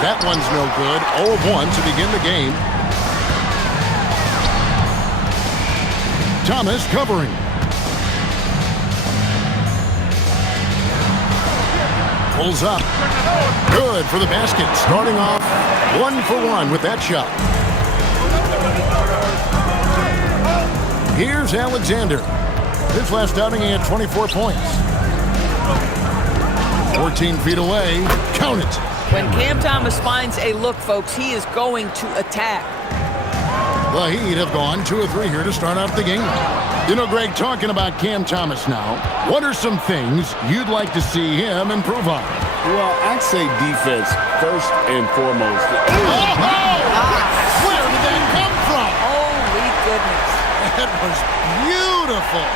That one's no good. 0 of 1 to begin the game. Thomas covering. Pulls up. Good for the basket. Starting off 1 for 1 with that shot. Here's Alexander. His last outing, he had 24 points. 14 feet away. Count it. When Cam Thomas finds a look, folks, he is going to attack. The Heat have gone 2 of 3 here to start out the game. You know, Greg, talking about Cam Thomas now, what are some things you'd like to see him improve on? Well, I'd say defense first and foremost. Where did that come from? Holy goodness. That was beautiful.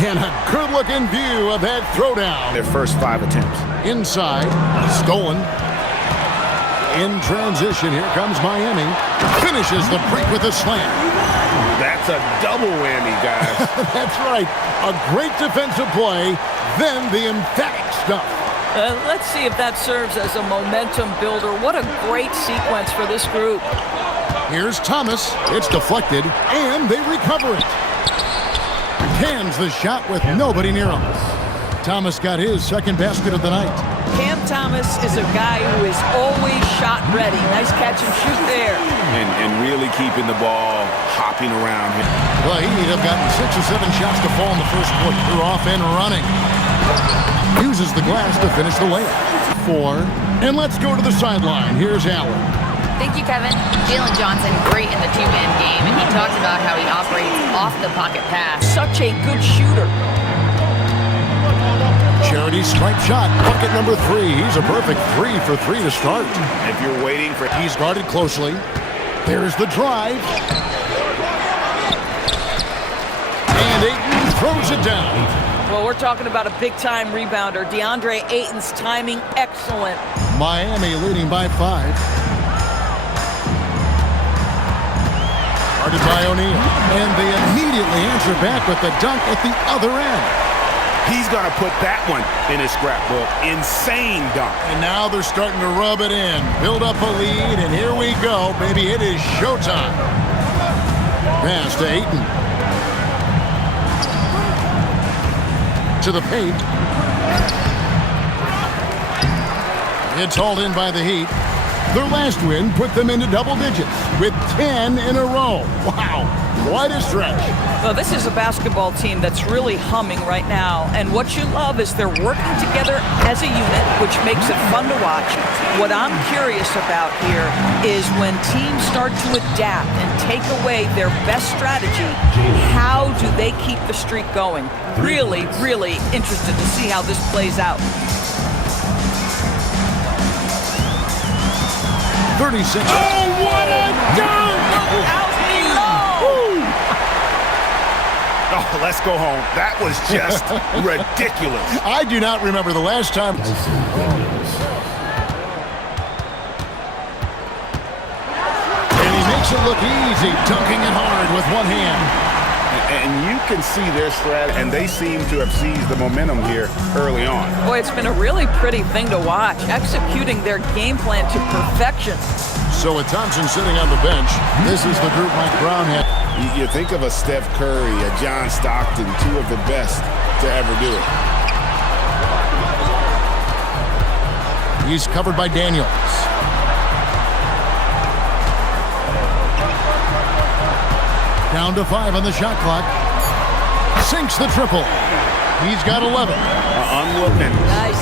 And a good-looking view of that throwdown. Their first 5 attempts. Inside, stolen. In transition, here comes Miami. Finishes the break with a slam. That's a double whammy, guys. That's right. A great defensive play, then the emphatic stuff. Let's see if that serves as a momentum builder. What a great sequence for this group. Here's Thomas. It's deflected, and they recover it. Cans the shot with nobody near him. Thomas got his second basket of the night. Cam Thomas is a guy who is always shot ready. Nice catch and shoot there. And really keeping the ball hopping around him. The Heat have gotten 6 or 7 shots to fall in the first quarter. They're off and running. Uses the glass to finish the layup. 4. And let's go to the sideline. Here's Allen. Thank you, Kevin. Jalen Johnson, great in the two-man game, and he talked about how he operates off the pocket pass. Such a good shooter. Charity stripe shot. Bucket number 3. He's a perfect 3 for 3 to start. If you're waiting for... He's guarded closely. There's the drive. And Ayton throws it down. Well, we're talking about a big-time rebounder. DeAndre Ayton's timing, excellent. Miami leading by 5. Guarded by O'Neal. And they immediately answer back with the dunk at the other end. He's going to put that one in his scrapbook. Insane dunk. And now they're starting to rub it in. Build up a lead, and here we go. Baby, it is showtime. Pass to Ayton. To the paint. It's hauled in by the Heat. Their last win put them into double digits with 10 in a row. Wow, quite a stretch. Well, this is a basketball team that's really humming right now. And what you love is they're working together as a unit, which makes it fun to watch. What I'm curious about here is when teams start to adapt and take away their best strategy, how do they keep the streak going? Really, really interested to see how this plays out. 36. Oh, what a dunk! Out below! Oh, let's go home. That was just ridiculous. I do not remember the last time. And he makes it look easy, dunking it hard with one hand. And you can see their strategy, and they seem to have seized the momentum here early on. Boy, it's been a really pretty thing to watch, executing their game plan to perfection. So with Thompson sitting on the bench, this is the group Mike Brown had. You think of a Steph Curry, a John Stockton, 2 of the best to ever do it. He's covered by Daniels. Down to 5 on the shot clock. Sinks the triple. He's got 11. Unlooking. Nice.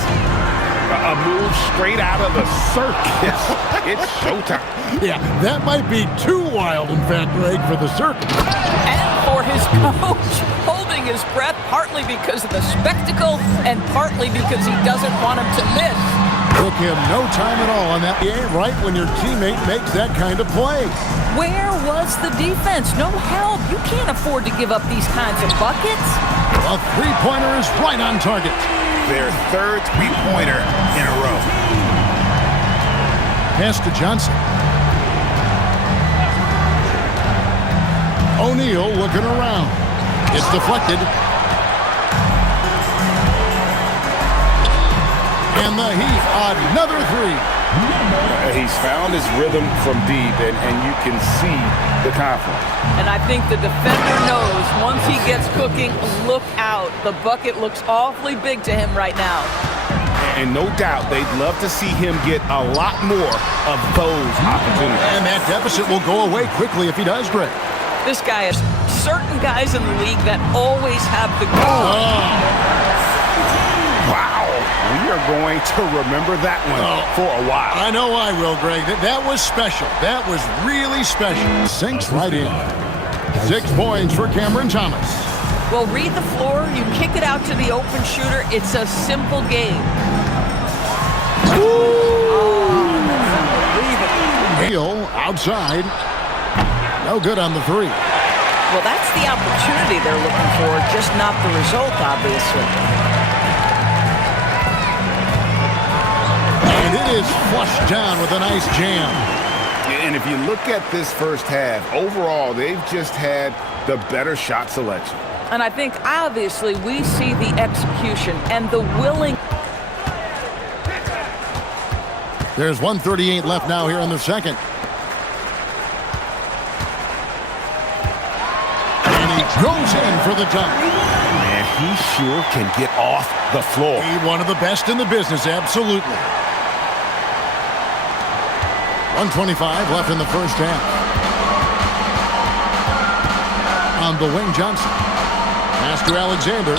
A move straight out of the circus. It's showtime. Yeah, that might be too wild, in fact, Greg, for the circus. And for his coach, holding his breath, partly because of the spectacle and partly because he doesn't want him to miss. Took him no time at all on that game, right when your teammate makes that kind of play. Where was the defense? No help. You can't afford to give up these kinds of buckets. A three-pointer is right on target. Their third three-pointer in a row. Pass to Johnson. O'Neal looking around. It's deflected. And the Heat, another three. He's found his rhythm from deep, and you can see the confidence. And I think the defender knows once he gets cooking, look out. The bucket looks awfully big to him right now. And no doubt they'd love to see him get a lot more of those opportunities. And that deficit will go away quickly if he does, Greg. This guy is certain guys in the league that always have the goal. Wow. We are going to remember that one for a while. I know I will, Greg. That was special. That was really special. Sinks right in. 6 points for Cameron Thomas. Well, read the floor. You kick it out to the open shooter. It's a simple game. Neal outside. No good on the three. Well, that's the opportunity they're looking for, just not the result, obviously. And it is flushed down with a nice jam. And if you look at this first half, overall, they've just had the better shot selection. And I think, obviously, we see the execution and the willing. There's 1:38 left now here in the second. And he goes in for the dunk. Man, he sure can get off the floor. He's one of the best in the business, absolutely. 1:25 left in the first half. On the wing, Johnson. Pass to Alexander.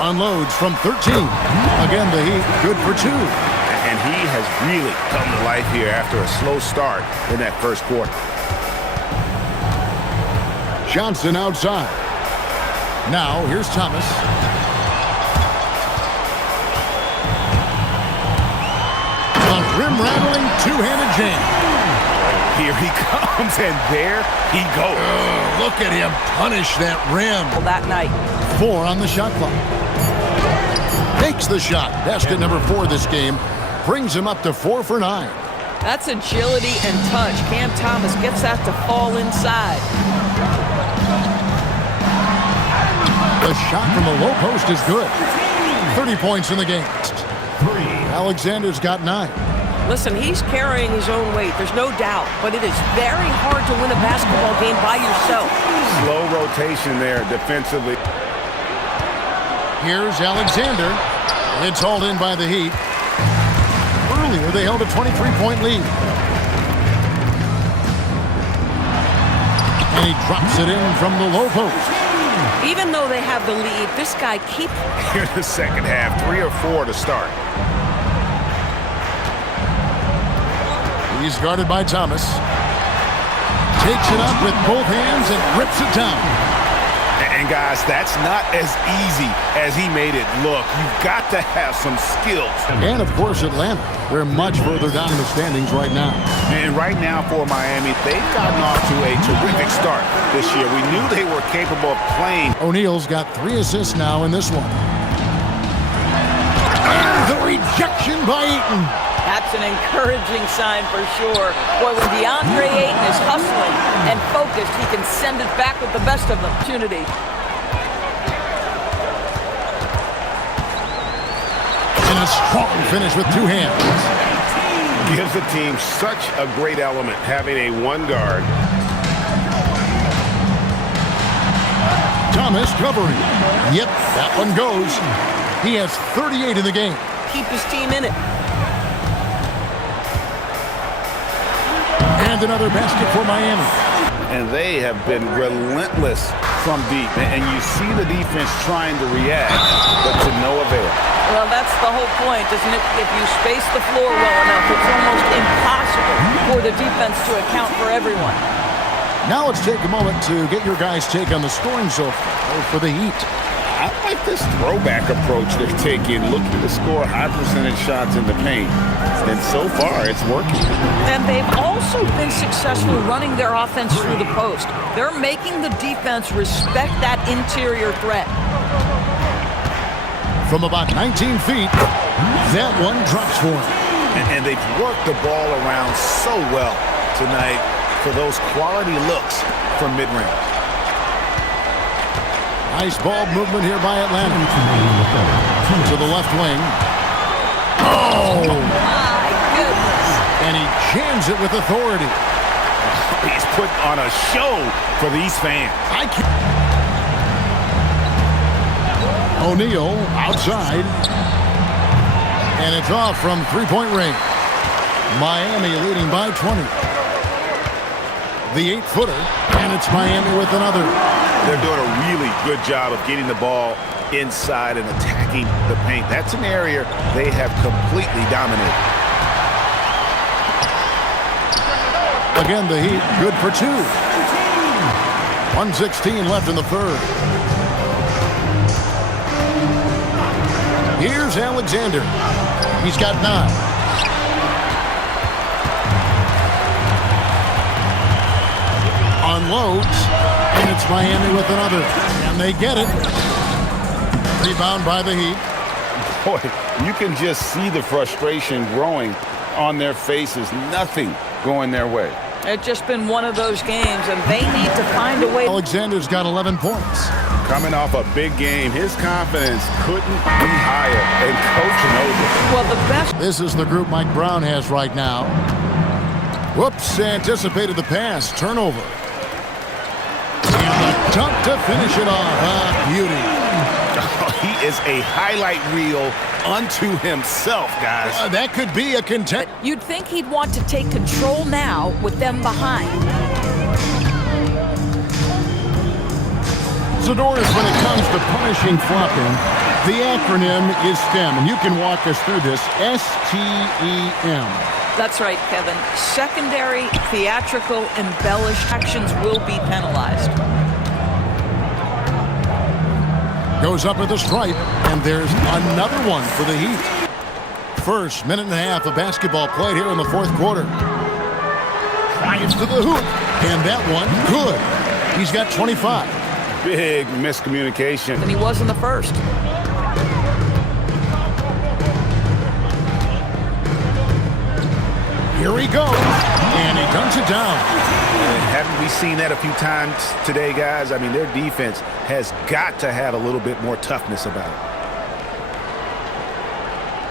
Unloads from 13. Again, the Heat good for 2. And he has really come to life here after a slow start in that first quarter. Johnson outside. Now, here's Thomas. A rim-rattling two-handed jam. Here he comes, and there he goes. Look at him punish that rim. That night. 4 on the shot clock. Makes the shot. Best at number 4 this game. Brings him up to 4 for 9. That's agility and touch. Cam Thomas gets that to fall inside. The shot from the low post is good. 30 points in the game. Alexander's got 9. Listen, he's carrying his own weight. There's no doubt. But it is very hard to win a basketball game by yourself. Slow rotation there defensively. Here's Alexander. It's hauled in by the Heat. Earlier, they held a 23-point lead. And he drops it in from the low post. Even though they have the lead, this guy keeps... Here in the second half, 3 or 4 to start. He's guarded by Thomas. Takes it up with both hands and rips it down. And guys, that's not as easy as he made it look. You've got to have some skills. And of course, Atlanta. They're much further down in the standings right now. And right now for Miami, they've gotten off to a terrific start this year. We knew they were capable of playing. O'Neal's got 3 assists now in this one. And the rejection by Ayton. That's an encouraging sign for sure. Boy, when DeAndre Ayton is hustling and focused, he can send it back with the best of the opportunity. And a strong finish with 2 hands. Gives the team such a great element, having a one guard. Thomas covering. Yep, that one goes. He has 38 in the game. Keep his team in it. And another basket for Miami. And they have been relentless from deep. And you see the defense trying to react, but to no avail. Well, that's the whole point, isn't it? If you space the floor well enough, it's almost impossible for the defense to account for everyone. Now let's take a moment to get your guys' take on the scoring so far for the Heat. I like this throwback approach they're taking, looking to score high percentage shots in the paint. And so far, it's working. And they've also been successful running their offense through the post. They're making the defense respect that interior threat. From about 19 feet, that one drops for him. And they've worked the ball around so well tonight for those quality looks from mid-range. Nice ball movement here by Atlanta. To the left wing. Oh! My goodness. And he jams it with authority. He's putting on a show for these fans. I can't. O'Neal outside. And it's off from three-point range. Miami leading by 20. The 8-footer, and it's Miami with another. They're doing a really good job of getting the ball inside and attacking the paint. That's an area they have completely dominated. Again, the Heat, good for 2. 1:16 left in the third. Here's Alexander. He's got 9. Unloads, and it's Miami with another. And they get it. Rebound by the Heat. Boy, you can just see the frustration growing on their faces. Nothing going their way. It's just been one of those games, and they need to find a way. Alexander's got 11 points. Coming off a big game, his confidence couldn't be higher, and Coach knows it. Well, the best. This is the group Mike Brown has right now. Whoops, anticipated the pass. Turnover. And the dunk to finish it off. Beauty. He is a highlight reel unto himself, guys. That could be a contest. You'd think he'd want to take control now with them behind. Zadorus, when it comes to punishing flopping, the acronym is STEM, and you can walk us through this. STEM. That's right, Kevin. Secondary, theatrical, embellished actions will be penalized. Goes up at the stripe, and there's another one for the Heat. First minute and a half of basketball played here in the fourth quarter. Drives to the hoop, and that one, good. He's got 25. Big miscommunication. And he was in the first. Here he goes, and he dunks it down. Haven't we seen that a few times today, guys? I mean, their defense has got to have a little bit more toughness about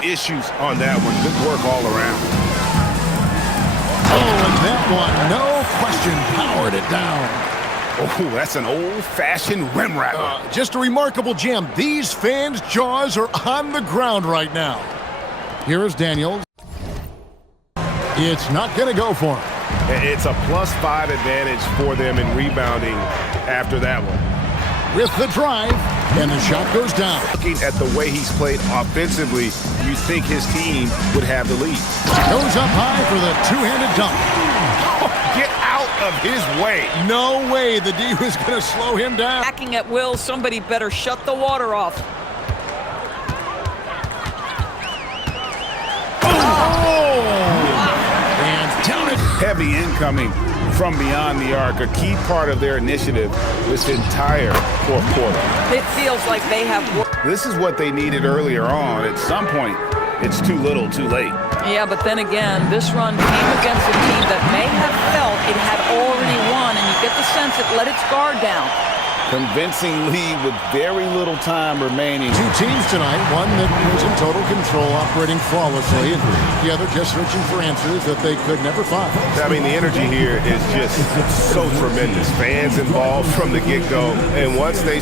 it. Issues on that one. Good work all around. Oh, and that one, no question, powered it down. Oh, that's an old-fashioned rim wrapper. Just a remarkable jam. These fans' jaws are on the ground right now. Here is Daniels. It's not going to go for him. It's a +5 advantage for them in rebounding after that one. With the drive, and the shot goes down. Looking at the way he's played offensively, you think his team would have the lead. Goes up high for the two-handed dunk. Oh, get out of his way. No way the D was going to slow him down. Backing at will, somebody better shut the water off. Heavy incoming from beyond the arc, a key part of their initiative this entire fourth quarter. It feels like they have work. This is what they needed earlier on. At some point, it's too little, too late. Yeah, but then again, this run came against a team that may have felt it had already won, and you get the sense it let its guard down. Convincing lead with very little time remaining. Two teams tonight, one that was in total control, operating flawlessly, and the other just searching for answers that they could never find. I mean, the energy here is just so tremendous. Fans involved from the get-go, and once they